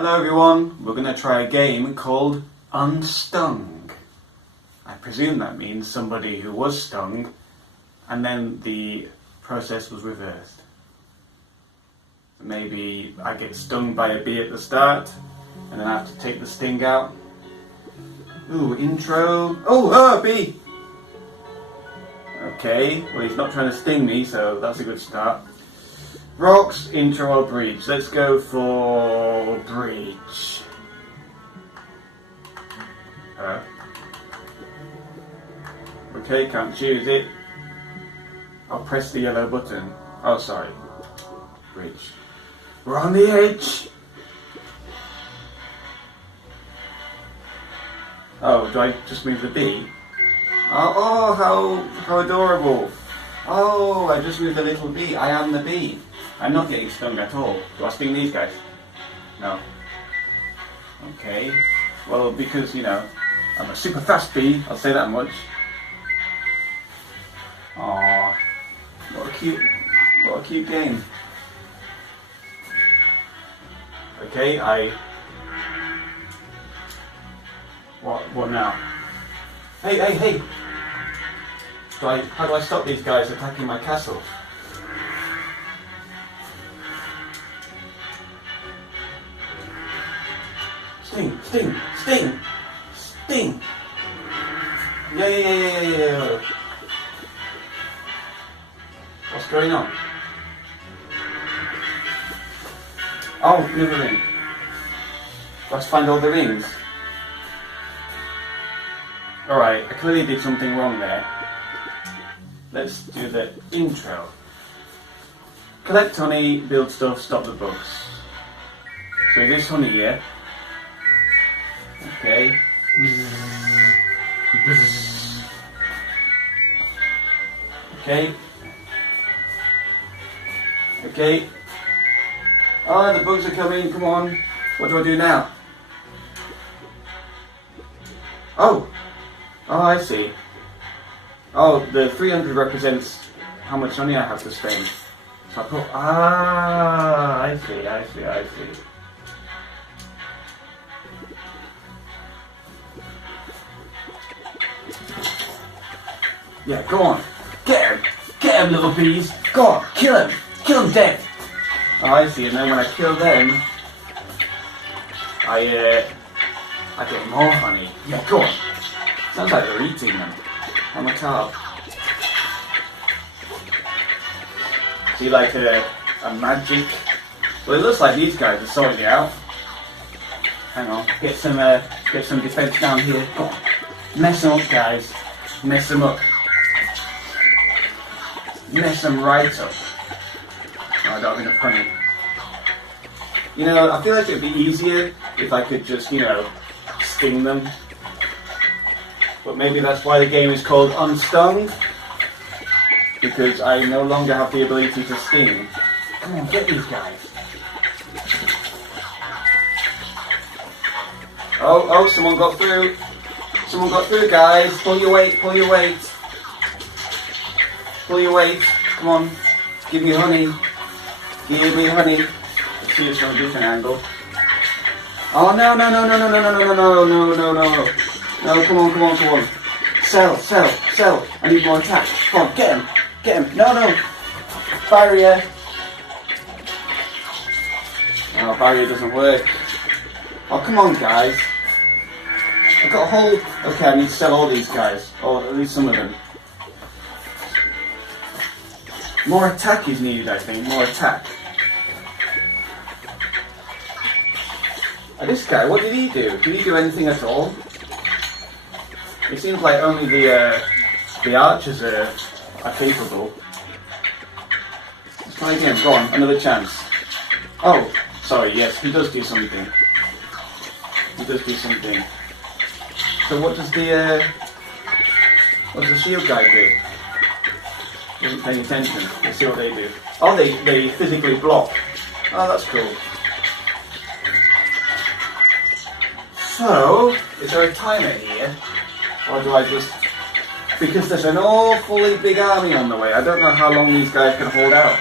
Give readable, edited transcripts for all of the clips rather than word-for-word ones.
Hello everyone, we're going to try a game called Unstung. I presume that means somebody who was stung and then the process was reversed. Maybe I get stung by a bee at the start and then I have to take the sting out. Ooh, intro. Oh, bee! Okay, well he's not trying to sting me, so that's a good start. Rocks, intro or breach? Let's go for breach. Okay, can't choose it. I'll press the yellow button. Oh, sorry. Breach. We're on the edge! Oh, do I just move the bee? Oh, how adorable! Oh, I just moved the little bee. I am the bee. I'm not getting stung at all. Do I sting these guys? No. Okay. Well, because, you know, I'm a super fast bee, I'll say that much. Aww. What a cute game. Okay, What now? Hey! How do I stop these guys attacking my castle? Sting! Yeah. What's going on? Oh, another ring. Let's find all the rings. Alright, I clearly did something wrong there. Let's do the intro. Collect honey, build stuff, stop the bugs. So this honey here. Okay. Okay. Oh, the bugs are coming, come on. What do I do now? Oh, I see. Oh, the 300 represents how much money I have to spend. So I put, I see. Yeah, go on. Get him, little bees. Go on, kill him dead. Oh, I see, and then when I kill them, I get more honey. Yeah, go on. Sounds like they're eating them. I'm a carp. See, like a magic. Well, it looks like these guys are sorting it out. Hang on, get some defense down here. Go on, mess them up, guys. Mess them up. Mess them right up. Oh, I don't have enough honey. You know, I feel like it'd be easier if I could just, you know, sting them. But maybe that's why the game is called Unstung. Because I no longer have the ability to sting. Come on, get these guys. Oh, someone got through. Someone got through, guys. Pull your weight. Pull your weight. Come on. Give me honey. Give me honey. Let's see this from a different angle. Oh, no. No, come on. Sell. I need more attack. Come on, get him. No. Barrier. Oh, barrier doesn't work. Oh, come on, guys. I've got a whole... Okay, I need to sell all these guys. Or at least some of them. More attack is needed, I think. More attack. This guy, what did he do? Did he do anything at all? It seems like only the archers are capable. Let's try again. Go on, another chance. Oh, sorry. Yes, he does do something. So what does the shield guy do? Isn't paying attention. Let's see what they do. Oh, they physically block. Oh, that's cool. So, is there a timer here? Or do I just... Because there's an awfully big army on the way. I don't know how long these guys can hold out.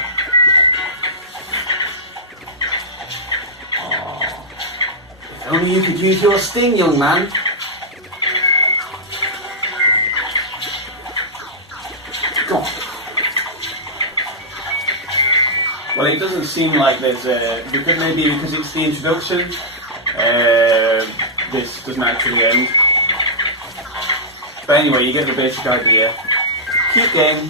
Only you could use your sting, young man. Go on. Well, it doesn't seem like there's a... Maybe because it's the introduction, this doesn't actually end. But anyway, you get the basic idea. Cute game.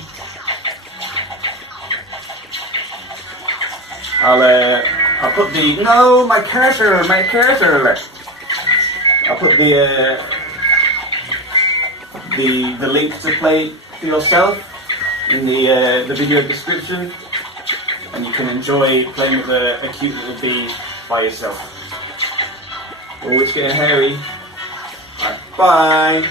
I'll put the... No, my cursor! I'll put the link to play for yourself in the video description, and you can enjoy playing with a cute little bee by yourself. Oh, it's getting hairy. Right, bye!